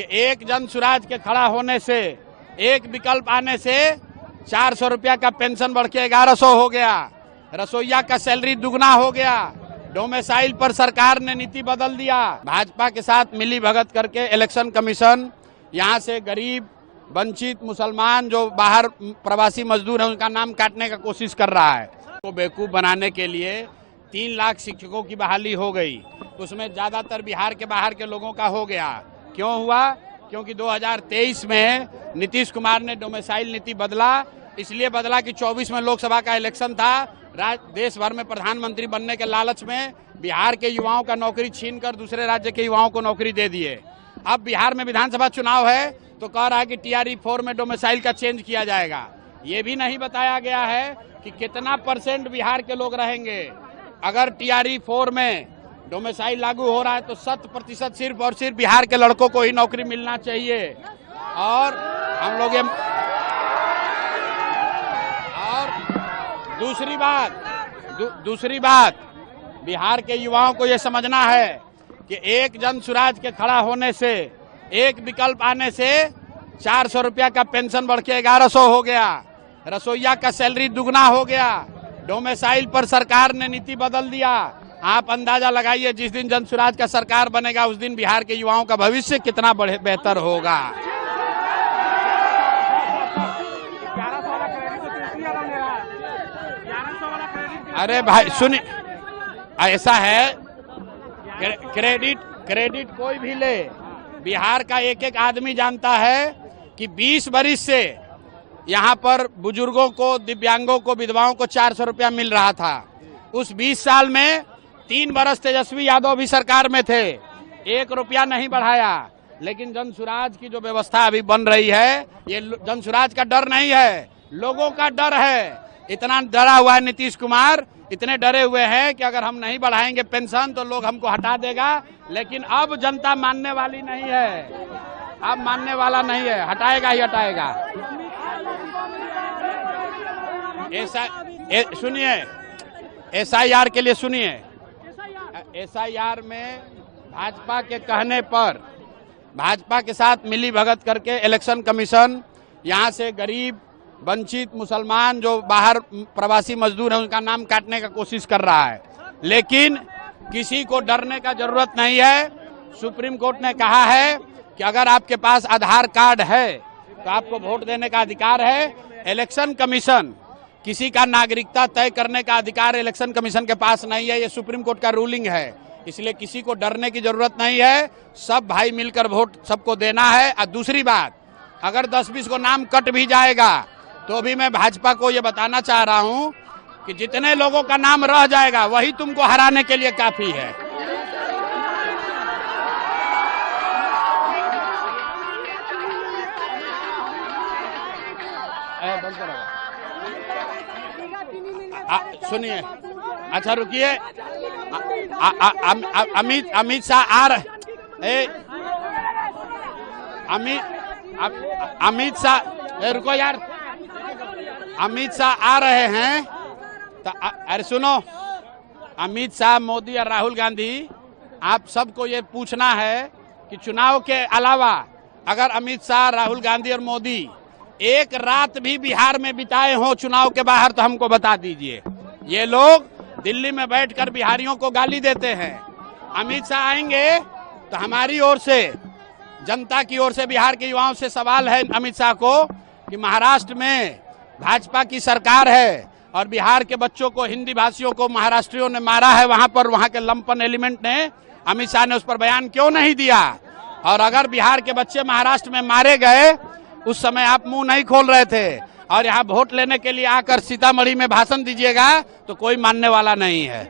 कि एक जन सुराज के खड़ा होने से, एक विकल्प आने से 400 रुपया का पेंशन बढ़ के 1100 हो गया, रसोईया का सैलरी दुगना हो गया, डोमिसाइल पर सरकार ने नीति बदल दिया। भाजपा के साथ मिली भगत करके इलेक्शन कमीशन यहाँ से गरीब, वंचित, मुसलमान जो बाहर प्रवासी मजदूर हैं उनका नाम काटने का कोशिश कर रहा है। को बेवकूफ़ बनाने के लिए 3 लाख शिक्षकों की बहाली हो गई, उसमें ज़्यादातर बिहार के बाहर के लोगों का हो गया। क्यों हुआ? क्योंकि 2023 में नीतीश कुमार ने डोमिसाइल नीति बदला, इसलिए बदला कि 24 में लोकसभा का इलेक्शन था, देश भर में प्रधानमंत्री बनने के लालच में बिहार के युवाओं का नौकरी छीनकर दूसरे राज्य के युवाओं को नौकरी दे दिए। अब बिहार में विधानसभा चुनाव है तो कह रहा है कि TRE 4 में डोमिसाइल का चेंज किया जाएगा। ये भी नहीं बताया गया है कि कितना % बिहार के लोग रहेंगे। अगर TRE 4 में डोमिसाइल लागू हो रहा है तो 100% सिर्फ और सिर्फ बिहार के लड़कों को ही नौकरी मिलना चाहिए। और हम लोग ये दूसरी बात बिहार के युवाओं को ये समझना है कि एक जन सुराज के खड़ा होने से, एक विकल्प आने से 400 रुपया का पेंशन बढ़ के 1100 हो गया, रसोईया का सैलरी दुगना हो गया, डोमिसाइल पर सरकार ने नीति बदल दिया। आप अंदाजा लगाइए जिस दिन जन सुराज का सरकार बनेगा उस दिन बिहार के युवाओं का भविष्य कितना बेहतर होगा। अरे भाई सुनिए, ऐसा है, क्रेडिट कोई भी ले, बिहार का एक एक आदमी जानता है कि 20 बरिस से यहाँ पर बुजुर्गों को, दिव्यांगों को, विधवाओं को 400 रुपया मिल रहा था। उस 20 साल में 3 बरस तेजस्वी यादव भी सरकार में थे, 1 रुपया नहीं बढ़ाया। लेकिन जन सुराज की जो व्यवस्था अभी बन रही है, ये जन सुराज का डर नहीं है, लोगों का डर है। इतना डरा हुआ है नीतीश कुमार, इतने डरे हुए हैं कि अगर हम नहीं बढ़ाएंगे पेंशन तो लोग हमको हटा देगा। लेकिन अब जनता मानने वाली नहीं है, अब मानने वाला नहीं है, हटाएगा ही हटाएगा। सुनिए, SIR के लिए सुनिए, SIR में भाजपा के कहने पर भाजपा के साथ मिली भगत करके इलेक्शन कमीशन यहाँ से गरीब, वंचित, मुसलमान जो बाहर प्रवासी मजदूर हैं उनका नाम काटने का कोशिश कर रहा है। लेकिन किसी को डरने का जरूरत नहीं है। सुप्रीम कोर्ट ने कहा है कि अगर आपके पास आधार कार्ड है तो आपको वोट देने का अधिकार है। इलेक्शन कमीशन, किसी का नागरिकता तय करने का अधिकार इलेक्शन कमीशन के पास नहीं है, ये सुप्रीम कोर्ट का रूलिंग है। इसलिए किसी को डरने की जरूरत नहीं है, सब भाई मिलकर वोट सबको देना है। और दूसरी बात, अगर 10-20 को नाम कट भी जाएगा तो भी मैं भाजपा को ये बताना चाह रहा हूं कि जितने लोगों का नाम रह जाएगा वही तुमको हराने के लिए काफी है। सुनिए, अच्छा रुकिए, अमित शाह आ रहे, अमित शाह, रुको यार, अमित शाह आ रहे हैं तो अरे सुनो, अमित शाह, मोदी और राहुल गांधी, आप सबको ये पूछना है कि चुनाव के अलावा अगर अमित शाह, राहुल गांधी और मोदी एक रात भी बिहार में बिताए हों चुनाव के बाहर तो हमको बता दीजिए। ये लोग दिल्ली में बैठकर बिहारियों को गाली देते हैं। अमित शाह आएंगे तो हमारी ओर से, जनता की ओर से, बिहार के युवाओं से सवाल है अमित शाह को कि महाराष्ट्र में भाजपा की सरकार है और बिहार के बच्चों को, हिंदी भाषियों को महाराष्ट्रियों ने मारा है, वहां पर वहां के लंपन एलिमेंट ने, अमित शाह ने उस पर बयान क्यों नहीं दिया? और अगर बिहार के बच्चे महाराष्ट्र में मारे गए उस समय आप मुंह नहीं खोल रहे थे और यहाँ वोट लेने के लिए आकर सीतामढ़ी में भाषण दीजिएगा तो कोई मानने वाला नहीं है।